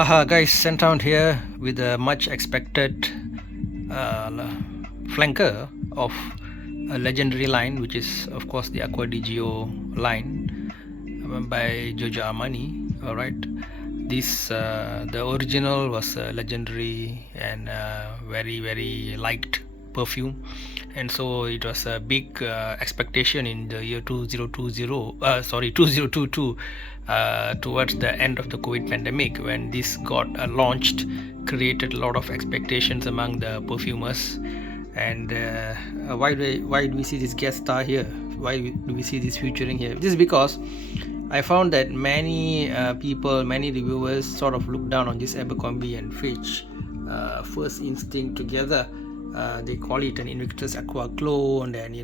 Haha, guys, scenthound here with a much expected uh, flanker of a legendary line, which is, of course, the Acqua line by Giorgio Armani. All right, this the original was legendary and very liked perfume, and so it was a big expectation in the year 2020 2022, towards the end of the COVID pandemic, when this got launched, created a lot of expectations among the perfumers. And why do we see this guest star here? Why do we see this featuring here? This is because I found that many people, many reviewers sort of look down on this Abercrombie and Fitch First Instinct together. They call it an Invictus Acqua clone, and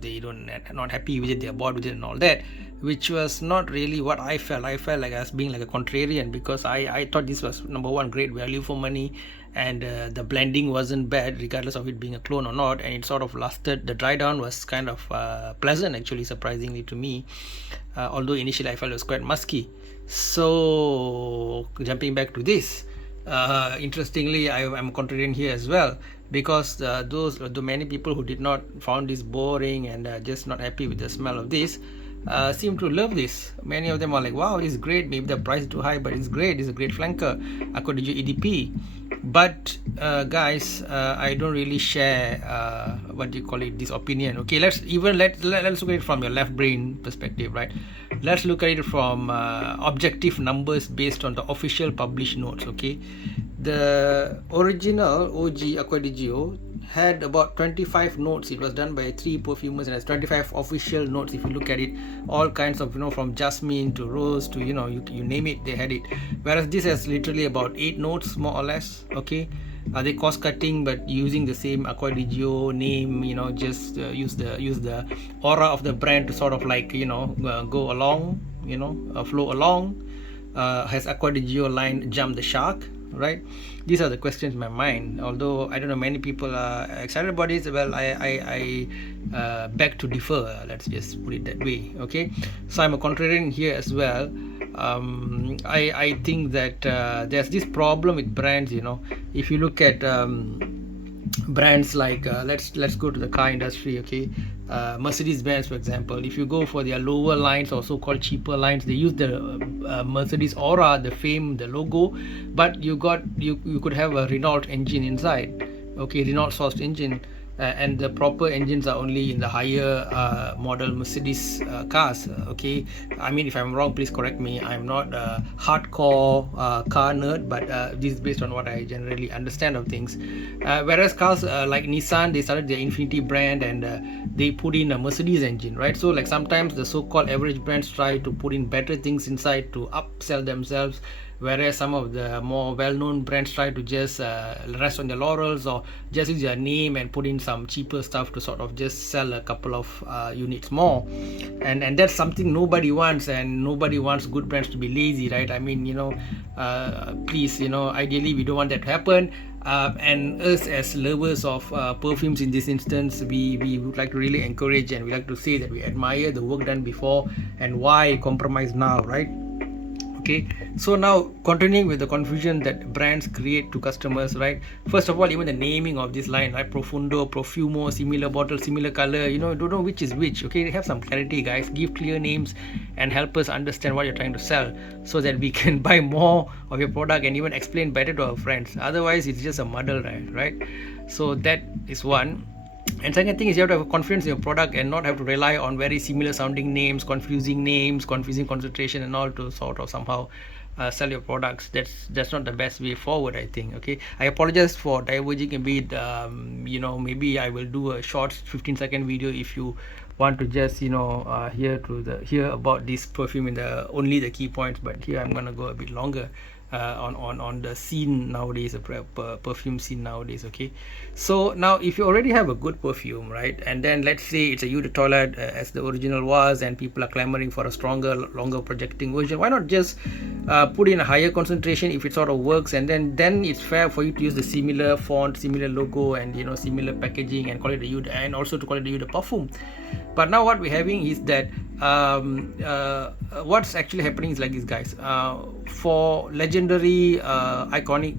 they don't not happy with it, they're bored with it and all that, which was not really what I felt. I felt like I was being like a contrarian, because I thought this was, number one, great value for money, and the blending wasn't bad regardless of it being a clone or not, and it sort of lasted. The dry down was kind of pleasant, actually, surprisingly to me, although initially I felt it was quite musky. So jumping back to this, interestingly, I'm contrarian here as well, because the many people who did not found this boring and just not happy with the smell of this seem to love this. Many of them are like, wow, it's great, maybe the price is too high, but it's great, it's a great flanker, Acqua EDP. But guys, I don't really share what do you call it, this opinion. Okay, let's look at it from your left brain perspective, right? Let's look at it from objective numbers based on the official published notes. Okay, the original OG Acqua had about 25 notes. It was done by 3 perfumers and has 25 official notes. If you look at it, all kinds of, from jasmine to rose to, you name it, they had it. Whereas this has literally about 8 notes, more or less. Okay, are they cost cutting but using the same Acqua name? Just use the aura of the brand to sort of like go along, flow along. Has Acqua line jumped the shark? Right, these are the questions in my mind. Although I don't know, many people are excited about it. Well, I beg to differ, let's just put it that way. Okay, so I'm a contrarian here as well. I think that there's this problem with brands. If you look at brands like let's go to the car industry. Okay, Mercedes-Benz, for example. If you go for their lower lines or so-called cheaper lines, they use the Mercedes aura, the fame, the logo, but you could have a Renault engine inside. Okay, Renault sourced engine, and the proper engines are only in the higher model Mercedes cars. Okay, I mean, if I'm wrong, please correct me. I'm not a hardcore car nerd, but this is based on what I generally understand of things. Whereas cars like Nissan, they started their Infinity brand, and they put in a Mercedes engine, right? So like sometimes the so-called average brands try to put in better things inside to upsell themselves, whereas some of the more well-known brands try to just rest on their laurels, or just use their name and put in some cheaper stuff to sort of just sell a couple of units more. And that's something nobody wants, and nobody wants good brands to be lazy, right? I mean, please, ideally we don't want that to happen. And us as lovers of perfumes in this instance, we would like to really encourage, and we like to say that we admire the work done before, and why compromise now, right? Okay, so now continuing with the confusion that brands create to customers, right? First of all, even the naming of this line, right? Profundo, Profumo, similar bottle, similar color, don't know which is which. Okay, have some clarity, guys. Give clear names and help us understand what you're trying to sell, so that we can buy more of your product and even explain better to our friends. Otherwise, it's just a muddle, right? So that is one. And second thing is, you have to have confidence in your product and not have to rely on very similar sounding names, confusing concentration and all, to sort of somehow sell your products. That's not the best way forward, I think. Okay, I apologize for diverging a bit. Maybe I will do a short 15-second video if you want to just hear about this perfume in only the key points. But here I'm gonna go a bit longer on the scene nowadays, the perfume scene nowadays. Okay, so now if you already have a good perfume, right, and then let's say it's a Eau de Toilette as the original was, and people are clamoring for a stronger, longer projecting version, why not just put in a higher concentration if it sort of works, and then it's fair for you to use the similar font, similar logo, and similar packaging, and call it and also to call it the Eau de Parfum. But now what we're having is that what's actually happening is like this, guys. For legendary iconic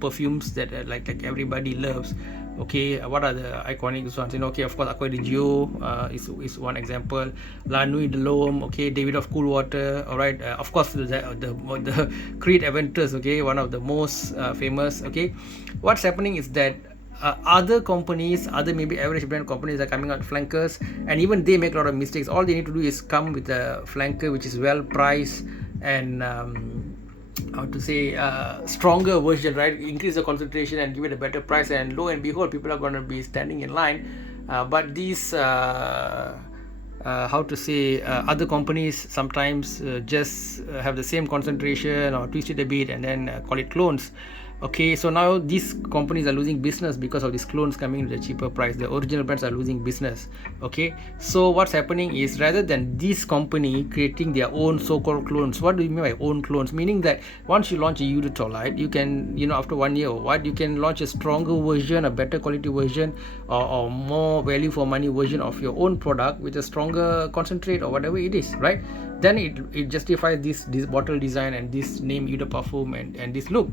perfumes that like everybody loves, okay, what are the iconic ones? Okay, of course, Acqua di Gio is one example. La Nuit de l'Homme, okay, David of Coolwater, all right. Of course, the Creed Aventus, okay, one of the most famous. Okay, what's happening is that other companies, other maybe average brand companies are coming out flankers, and even they make a lot of mistakes. All they need to do is come with a flanker which is well priced and how to say stronger version, right? Increase the concentration and give it a better price, and lo and behold, people are going to be standing in line. But these how to say other companies sometimes just have the same concentration or twist it a bit and then call it clones. Okay, so now these companies are losing business because of these clones coming with a cheaper price. The original brands are losing business. Okay, so what's happening is, rather than this company creating their own so-called clones, what do you mean by own clones? Meaning that once you launch a Uditolite, you can, after 1 year or what, you can launch a stronger version, a better quality version, or more value for money version of your own product with a stronger concentrate or whatever it is, right? Then it justifies this bottle design and this name Eau de Parfum and this look.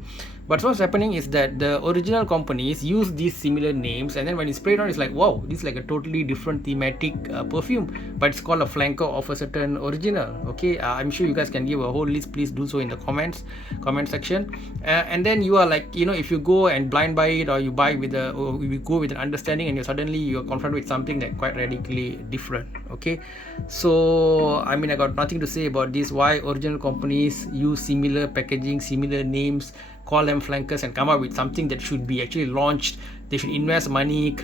But what's happening is that the original companies use these similar names, and then when you spray it on, it's like, wow, this is like a totally different thematic perfume, but it's called a flanker of a certain original. Okay, I'm sure you guys can give a whole list. Please do so in the comment section. And then you are like, if you go and blind buy it, or you buy or you go with an understanding, and you're confronted with something that quite radically different. Okay, so I mean, I got nothing to say about this. Why original companies use similar packaging, similar names, call them flankers, and come up with something that should be actually launched. They should invest money,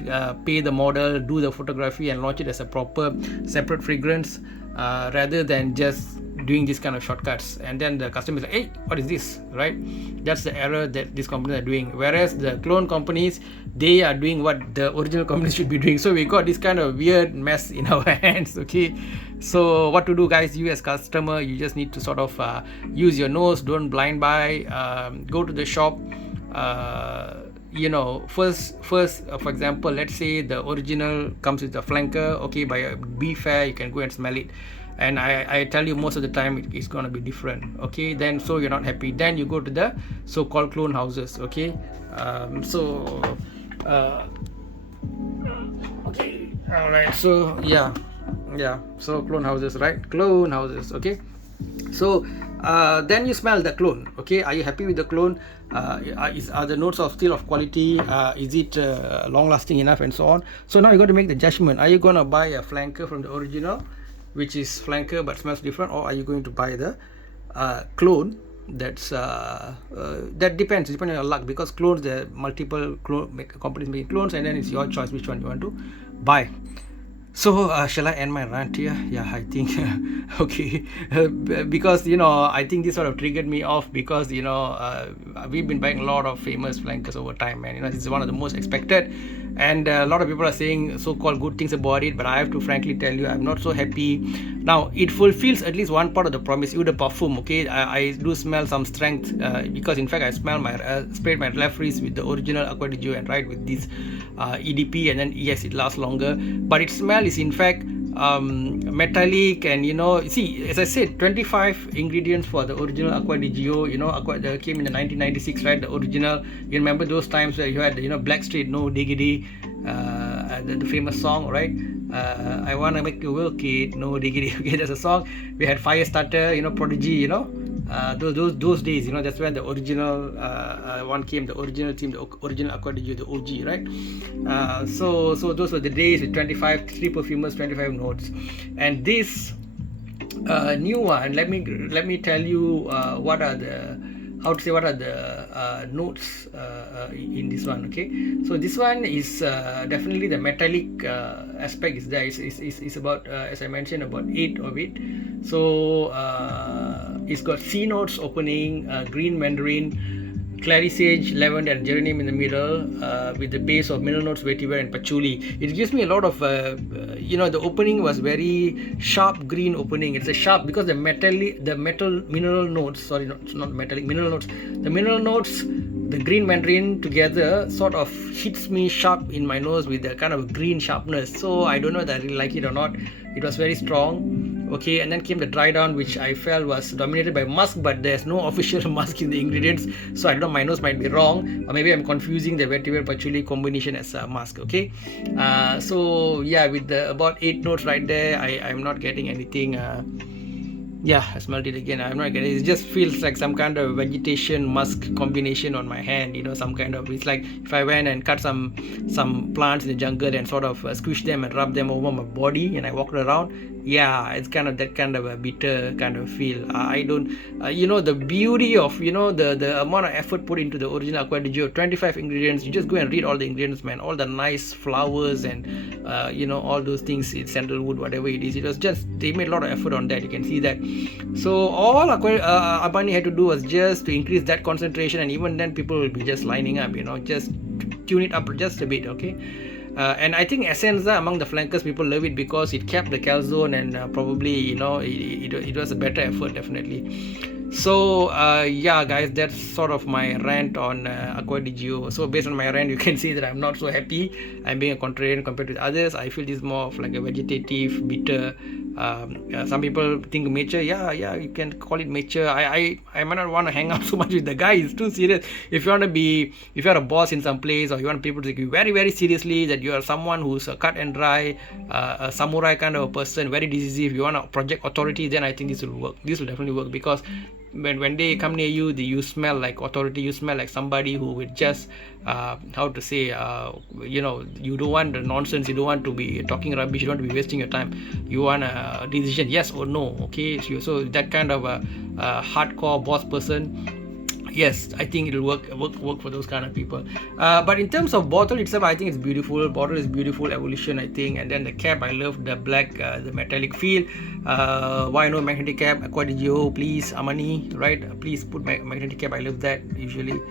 pay the model, do the photography, and launch it as a proper separate fragrance, rather than just doing this kind of shortcuts. And then the customer is like, hey, what is this, right? That's the error that these companies are doing. Whereas the clone companies, they are doing what the original companies should be doing. So we got this kind of weird mess in our hands. Okay, so what to do, guys? You as customer, you just need to sort of use your nose. Don't blind buy. Go to the shop. First, for example, let's say the original comes with a flanker. Okay, be fair, you can go and smell it, and I tell you, most of the time it's going to be different. Okay, then so you're not happy, then you go to the so-called clone houses. Okay, okay, all right, so yeah, so clone houses, right? Clone houses. Okay, so then you smell the clone. Okay, are you happy with the clone? Are the notes still of quality? Is it long lasting enough, and so on? So now you got to make the judgment. Are you going to buy a flanker from the original, which is flanker but smells different, or are you going to buy the clone that's that depends on your luck, because clones, there are multiple companies making clones, and then it's your choice which one you want to buy. So shall I end my rant here? Yeah, I think okay, because I think this sort of triggered me off, because we've been buying a lot of famous flankers over time, and this is one of the most expected, and a lot of people are saying so-called good things about it, but I have to frankly tell you, I'm not so happy. Now it fulfills at least one part of the promise. Eau de Parfum, okay, I do smell some strength, because in fact I sprayed my referees with the original Acqua di Gio and right with this EDP, and then yes, it lasts longer, but its smell is in fact metallic, and see, as I said, 25 ingredients for the original Acqua di Gio. Acqua came in the 1996, right? The original. You remember those times where you had Blackstreet, No Diggity, the famous song, right? I wanna make you work it, no diggity. Okay, that's a song. We had Firestarter, Prodigy, those days, that's where the original one came, the original team, the original Acqua di Gio, the OG, right? So those were the days with 3 perfumers, 25 notes, and this new one. Let me tell you what are the notes in this one. Okay, so this one is definitely the metallic aspect is there. It's about as I mentioned, about 8 of it. So it's got C notes opening, green mandarin, clary sage, lavender, and geranium in the middle, with the base of mineral notes, vetiver, and patchouli. It gives me a lot of the opening was very sharp green opening. It's a sharp, because the mineral notes, sorry, not metallic, mineral notes, the mineral notes the green mandarin together sort of hits me sharp in my nose with a kind of green sharpness. So I don't know that I really like it or not. It was very strong. Okay, and then came the dry down, which I felt was dominated by musk, but there's no official musk in the ingredients, so I don't know, my nose might be wrong, or maybe I'm confusing the vetiver patchouli combination as a musk. Okay, so yeah, with the about 8 notes right there, I'm not getting anything. Yeah, I smelled it again. I'm not getting it. It just feels like some kind of vegetation musk combination on my hand. You know, some kind of. It's like if I went and cut some plants in the jungle and sort of squish them and rub them over my body and I walked around. Yeah, it's kind of that kind of a bitter kind of feel. I don't. You know, the beauty of the amount of effort put into the original Acqua di Gio, 25 ingredients. You just go and read all the ingredients, man. All the nice flowers and all those things. It's sandalwood, whatever it is. It was just they made a lot of effort on that. You can see that. So all Armani had to do was just to increase that concentration, and even then people will be just lining up, just tune it up just a bit. Okay, and I think Essenza among the flankers, people love it because it kept the calzone, and probably it was a better effort, definitely. So yeah guys, that's sort of my rant on Acqua di Gio. So based on my rant, you can see that I'm not so happy. I'm being a contrarian compared to others. I feel this is more of like a vegetative bitter. Some people think mature. Yeah, you can call it mature. I might not want to hang out so much with the guy. It's too serious. If you're a boss in some place, or you want people to take you very, very seriously, that you are someone who's a cut and dry, a samurai kind of a person, very decisive, you want to project authority, then I think this will work. This will definitely work, because when they come near you, you smell like authority. You smell like somebody who would just how to say, you don't want the nonsense. You don't want to be talking rubbish. You don't want to be wasting your time. You want a decision, yes or no. Okay, so that kind of a hardcore boss person, yes, I think it'll work for those kind of people. But in terms of bottle itself, I think it's beautiful. Bottle is beautiful, evolution, I think. And then the cap, I love the black, the metallic feel. Why no magnetic cap? Acqua di Gio, please, Armani, right? Please put magnetic cap. I love that usually.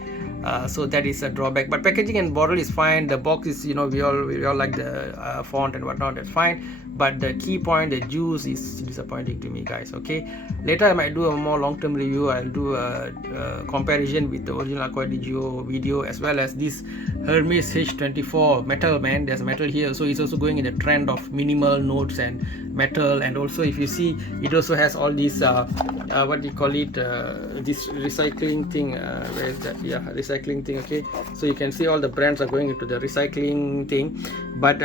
So that is a drawback, but packaging and bottle is fine. The box is, we all like the font and whatnot, that's fine. But the key point, the juice, is disappointing to me, guys. Okay, later I might do a more long-term review. I'll do a comparison with the original Acqua di Gio video, as well as this Hermes H24 metal, man. There's metal here, so it's also going in the trend of minimal notes and metal. And also, if you see, it also has all these what do you call it, this recycling thing. Where is that? Yeah, recycling thing. Okay, so you can see all the brands are going into the recycling thing, but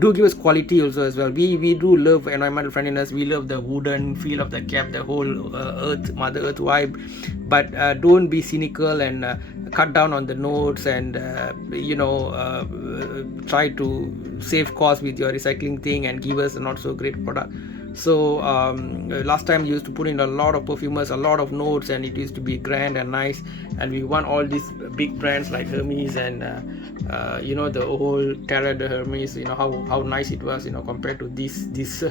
do give us quality also as well. We do love environmental friendliness. We love the wooden feel of the cap, the whole Mother Earth vibe, but don't be cynical and cut down on the notes, and try to save cost with your recycling thing and give us a not so great product. So last time you used to put in a lot of perfumers, a lot of notes, and it used to be grand and nice, and we want all these big brands like Hermes and the whole Terra de Hermes, how nice it was, compared to this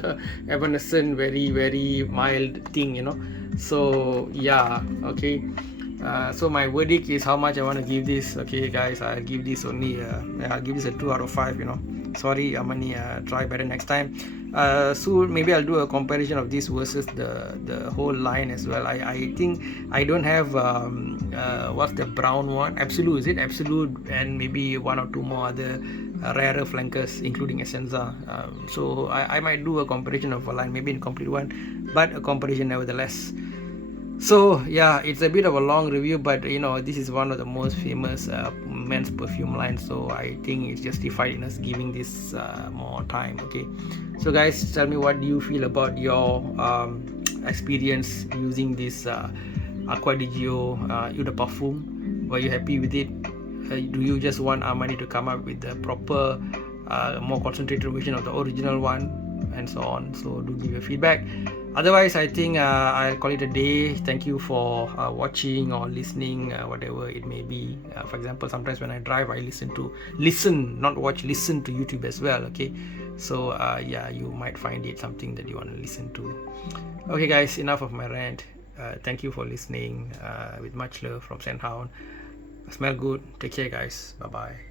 evanescent, very, very mild thing, so yeah. Okay, so my verdict is how much I want to give this. Okay guys, I'll give this only I'll give this a 2 out of 5. Sorry Armani, try better next time. So maybe I'll do a comparison of this versus the whole line as well. I think I don't have what's the brown one, Absolute, is it Absolute, and maybe 1 or 2 more other rarer flankers, including Essenza. So I might do a comparison of a line, maybe incomplete one, but a comparison nevertheless. So yeah, it's a bit of a long review, but this is one of the most famous men's perfume lines, so I think it's justified in us giving this more time. Okay, so guys, tell me what do you feel about your experience using this Acqua di Gio Eau de Parfum. Were you happy with it? Do you just want Armani to come up with the proper more concentrated version of the original one, and so on? So do give your feedback. Otherwise, I think I'll call it a day. Thank you for watching or listening, whatever it may be. For example, sometimes when I drive, I listen, not watch, listen to YouTube as well. Okay, so yeah, you might find it something that you want to listen to. Okay guys, enough of my rant. Thank you for listening. With much love from scenthound. Smell good. Take care guys. Bye bye.